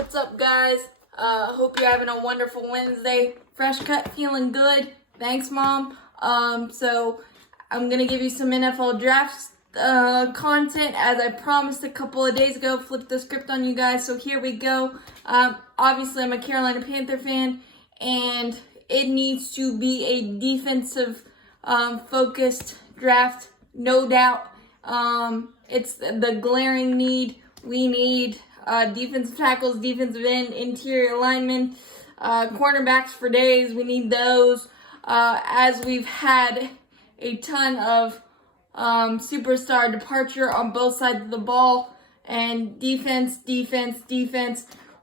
What's up, guys? Hope you're having a wonderful Wednesday. Fresh cut, feeling good. Thanks, Mom. So I'm gonna give you some NFL drafts content as I promised a couple of days ago. Flip the script on you guys. So here we go. Obviously, I'm a Carolina Panther fan, and it needs to be a defensive focused draft, no doubt. It's the glaring need. We need defensive tackles, defensive end, interior linemen, cornerbacks for days. We need those as we've had a ton of superstar departure on both sides of the ball. And defense.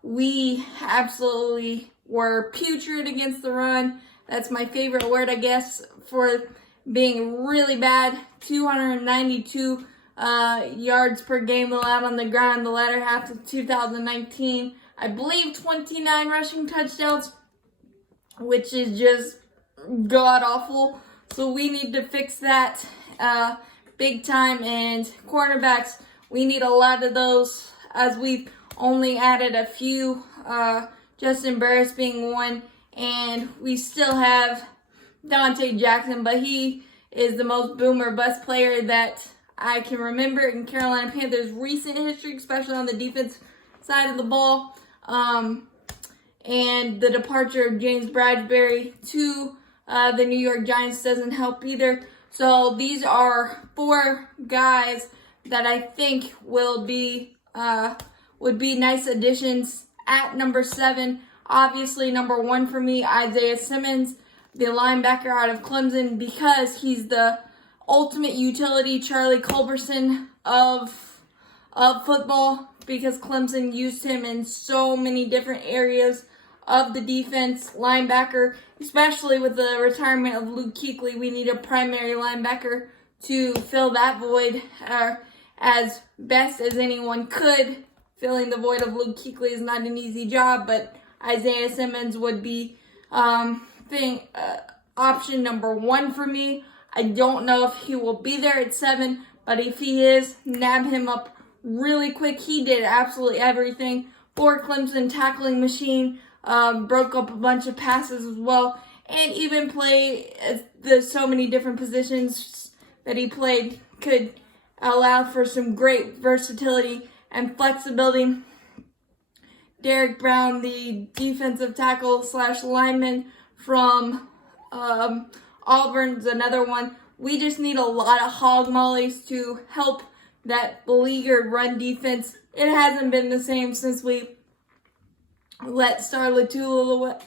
We absolutely were putrid against the run. That's my favorite word, I guess, for being really bad. 292 yards per game allowed on the ground the latter half of 2019. I believe 29 rushing touchdowns, which is just god-awful. So we need to fix that big time. And cornerbacks, we need a lot of those, as we've only added a few, Justin Burris being one. And we still have Dante Jackson, but he is the most boomer bust player that I can remember in Carolina Panthers' recent history, especially on the defense side of the ball. And the departure of James Bradbury to the New York Giants doesn't help either. So these are four guys that I think would be nice additions. At number 7, obviously number 1 for me, Isaiah Simmons, the linebacker out of Clemson, because he's the ultimate utility Charlie Culberson of football, because Clemson used him in so many different areas of the defense. Linebacker, especially with the retirement of Luke Kuechly, we need a primary linebacker to fill that void as best as anyone could. Filling the void of Luke Kuechly is not an easy job, but Isaiah Simmons would be option number 1 for me. I don't know if he will be there at 7, but if he is, nab him up really quick. He did absolutely everything for Clemson, tackling machine, broke up a bunch of passes as well, and even play so many different positions that he played could allow for some great versatility and flexibility. Derek Brown, the defensive tackle / lineman from Auburn's another one. We just need a lot of hog mollies to help that beleaguered run defense. It hasn't been the same since we let Star Latulele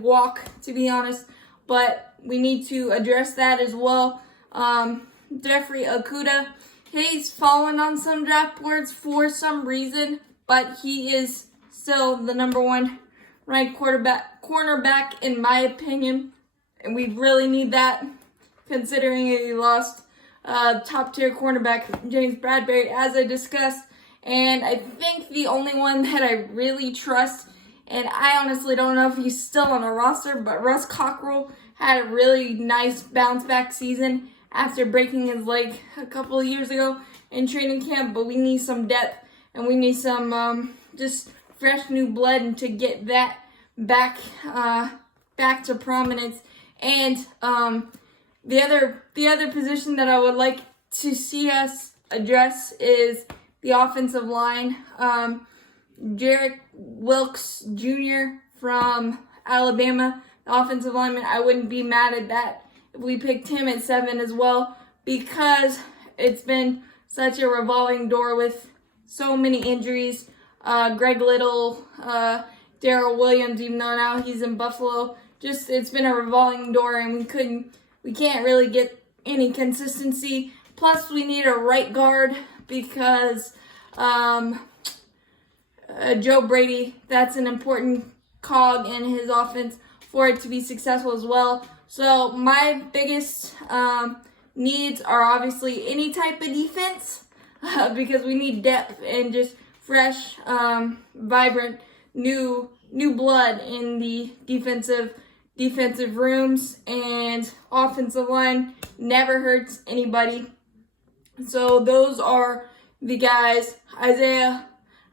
walk, to be honest. But we need to address that as well. Jeffrey Okudah, he's fallen on some draft boards for some reason, but he is still the number 1 ranked cornerback in my opinion. And we really need that, considering he lost top-tier cornerback James Bradbury, as I discussed. And I think the only one that I really trust, and I honestly don't know if he's still on a roster, but Russ Cockrell had a really nice bounce-back season after breaking his leg a couple of years ago in training camp. But we need some depth, and we need some just fresh new blood, and to get that back to prominence. And the other position that I would like to see us address is the offensive line. Jarek Wilkes Jr. from Alabama, the offensive lineman. I wouldn't be mad at that if we picked him at 7 as well, because it's been such a revolving door with so many injuries. Greg Little, Darrell Williams, even though now he's in Buffalo. Just, it's been a revolving door, and we can't really get any consistency. Plus, we need a right guard, because Joe Brady, that's an important cog in his offense for it to be successful as well. So my biggest needs are obviously any type of defense, because we need depth and just fresh, vibrant, new blood in the defensive rooms. And offensive line never hurts anybody. So those are the guys. Isaiah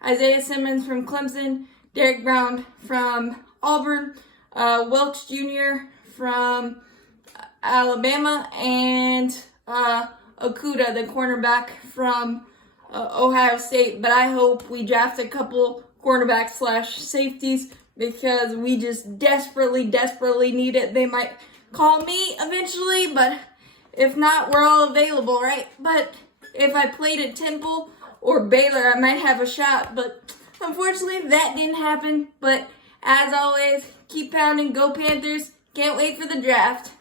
Isaiah Simmons from Clemson, Derek Brown from Auburn, Welch Jr. from Alabama, and Okudah, the cornerback from Ohio State. But I hope we draft a couple cornerbacks / safeties because we just desperately need it. They might call me eventually, but if not, we're all available, right? But if I played at Temple or Baylor, I might have a shot. But unfortunately, that didn't happen. But as always, keep pounding. Go Panthers. Can't wait for the draft.